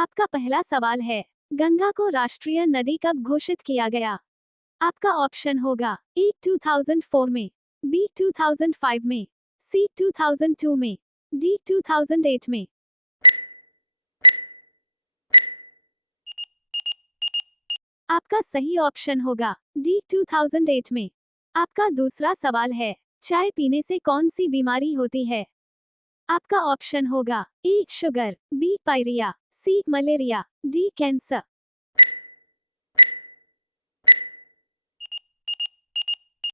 आपका पहला सवाल है, गंगा को राष्ट्रीय नदी कब घोषित किया गया? आपका ऑप्शन होगा ए 2004 में, बी 2005 में, सी 2002 में, डी 2008 में। आपका सही ऑप्शन होगा डी 2008 में। आपका दूसरा सवाल है, चाय पीने से कौन सी बीमारी होती है? आपका ऑप्शन होगा ए शुगर, बी पायरिया, सी मलेरिया, डी कैंसर।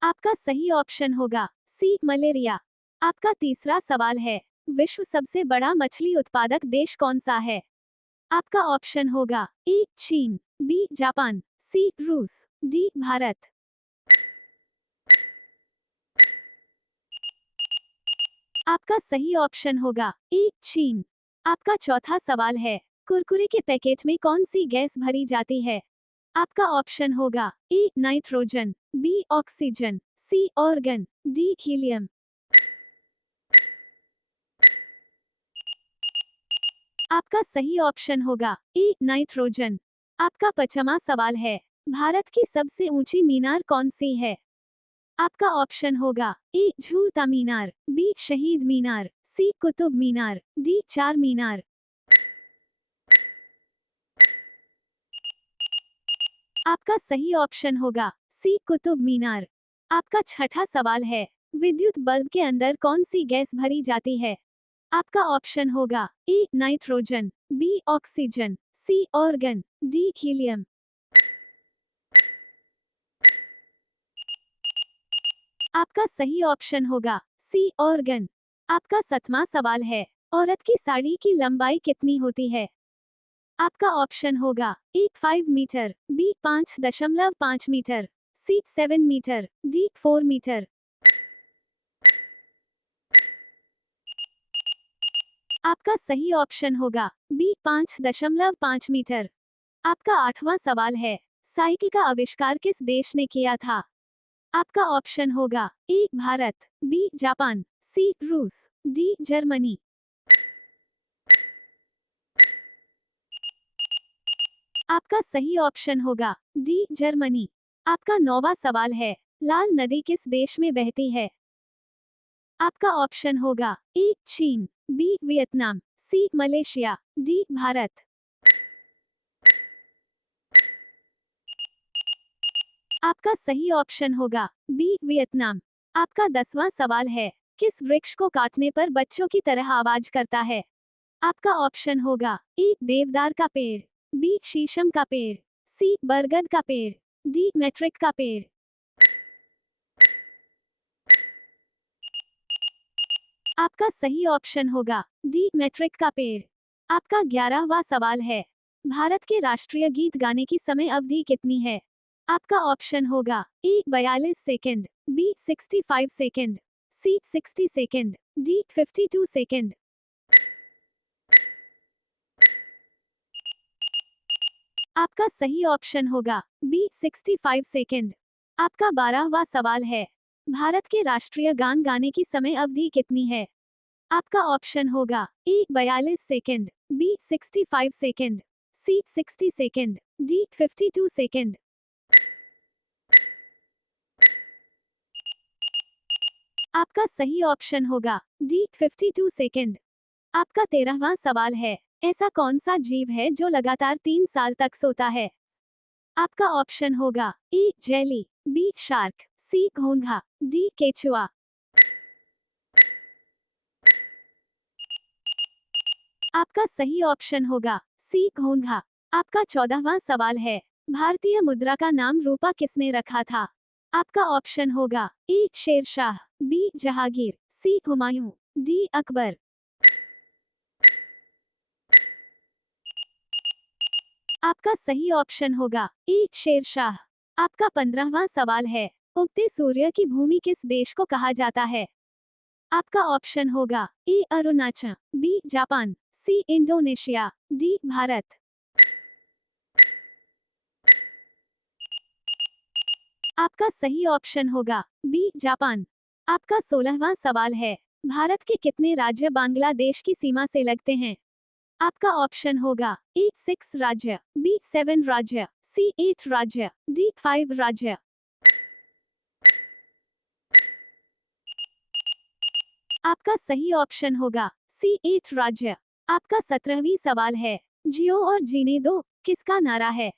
आपका सही ऑप्शन होगा सी मलेरिया। आपका तीसरा सवाल है, विश्व सबसे बड़ा मछली उत्पादक देश कौन सा है? आपका ऑप्शन होगा ए चीन, बी जापान, सी रूस, डी भारत। आपका सही ऑप्शन होगा ए चीन। आपका चौथा सवाल है, कुरकुरे के पैकेट में कौन सी गैस भरी जाती है? आपका ऑप्शन होगा A nitrogen, B oxygen, C organ, D helium. आपका सही ऑप्शन होगा ए नाइट्रोजन। आपका पांचवा सवाल है, भारत की सबसे ऊंची मीनार कौन सी है? आपका ऑप्शन होगा ए झूलता मीनार, बी शहीद मीनार, सी कुतुब मीनार, डी चार मीनार। आपका सही ऑप्शन होगा सी कुतुब मीनार। आपका छठा सवाल है, विद्युत बल्ब के अंदर कौन सी गैस भरी जाती है? आपका ऑप्शन होगा A nitrogen, B oxygen, C organ, D helium. आपका सही ऑप्शन होगा सी ऑर्गन। आपका सातवां सवाल है, औरत की साड़ी की लंबाई कितनी होती है? आपका ऑप्शन होगा ए 5 मीटर, बी 5.5 मीटर, सी 7 मीटर, डी 4 मीटर। आपका सही ऑप्शन होगा बी 5.5 मीटर। आपका आठवां सवाल है, साइकिल का आविष्कार किस देश ने किया था? आपका ऑप्शन होगा ए भारत, बी जापान, सी रूस, डी जर्मनी। आपका सही ऑप्शन होगा डी जर्मनी। आपका नौवां सवाल है, लाल नदी किस देश में बहती है? आपका ऑप्शन होगा ए चीन, बी वियतनाम, सी मलेशिया, डी भारत। आपका सही ऑप्शन होगा बी वियतनाम। आपका 10वां सवाल है, किस वृक्ष को काटने पर बच्चों की तरह आवाज करता है? आपका ऑप्शन होगा ए देवदार का पेड़, बी शीशम का पेड़, सी बरगद का पेड़, डी मैट्रिक का पेड़। आपका सही ऑप्शन होगा डी मैट्रिक का पेड़। आपका 11वां सवाल है, भारत के राष्ट्रीय गीत गाने की समय अवधि कितनी है? आपका ऑप्शन होगा ए 42 सेकंड, बी 65 सेकंड, सी 60 सेकंड, डी 52 सेकंड। आपका सही ऑप्शन होगा बी 65 सेकंड। आपका 12वां सवाल है, भारत के राष्ट्रीय गान गाने की समय अवधि कितनी है? आपका ऑप्शन होगा ए 42 सेकंड, बी 65 सेकंड, सी 60 सेकंड, डी 52 सेकंड। आपका सही ऑप्शन होगा डी 52 सेकंड। आपका 13वां सवाल है, ऐसा कौन सा जीव है जो लगातार 3 साल तक सोता है? आपका ऑप्शन होगा ए जेली, बी शार्क, सी घोंघा, डी केचुआ। आपका सही ऑप्शन होगा सी घोंघा। आपका 14वां सवाल है, भारतीय मुद्रा का नाम रूपा किसने रखा था? आपका ऑप्शन होगा ए शेरशाह, बी जहांगीर, सी हुमायूं, डी अकबर। आपका सही ऑप्शन होगा ए शेरशाह। आपका 15वां सवाल है, उगते सूर्य की भूमि किस देश को कहा जाता है? आपका ऑप्शन होगा A Arunachal, B Japan, C Indonesia, D Bharat. आपका सही ऑप्शन होगा बी जापान। आपका 16वां सवाल है, भारत के कितने राज्य बांग्लादेश की सीमा से लगते हैं? आपका ऑप्शन होगा ए 6 राज्य, बी 7 राज्य, सी 8 राज्य, डी 5 राज्य। आपका सही ऑप्शन होगा सी 8 राज्य। आपका 17वीं सवाल है, जियो और जीने दो किसका नारा है?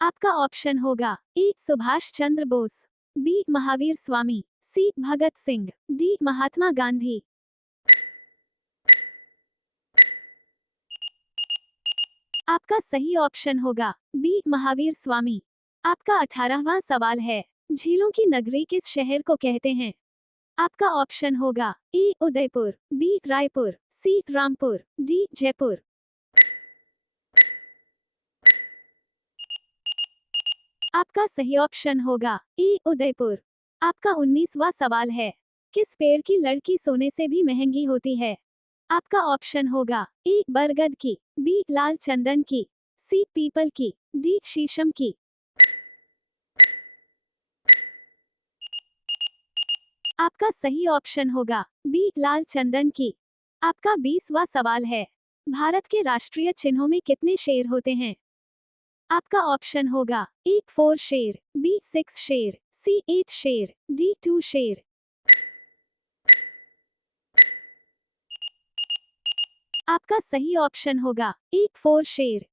आपका ऑप्शन होगा ए सुभाष चंद्र बोस, बी महावीर स्वामी, सी भगत सिंह, डी महात्मा गांधी। आपका सही ऑप्शन होगा बी महावीर स्वामी। आपका 18वां सवाल है, झीलों की नगरी किस शहर को कहते हैं? आपका ऑप्शन होगा ए उदयपुर, बी रायपुर, सी रामपुर, डी जयपुर। आपका सही ऑप्शन होगा ए उदयपुर। आपका 19वां सवाल है, किस पेड़ की लड़की सोने से भी महंगी होती है? आपका ऑप्शन होगा ए बरगद की, बी लाल चंदन की, सी पीपल की, डी शीशम की। आपका सही ऑप्शन होगा बी लाल चंदन की। आपका 20वां सवाल है, भारत के राष्ट्रीय चिन्हों में कितने शेर होते हैं? आपका ऑप्शन होगा ए 4 शेर, बी 6 शेर, सी 8 शेर, डी 2 शेर। आपका सही ऑप्शन होगा ए 4 शेर।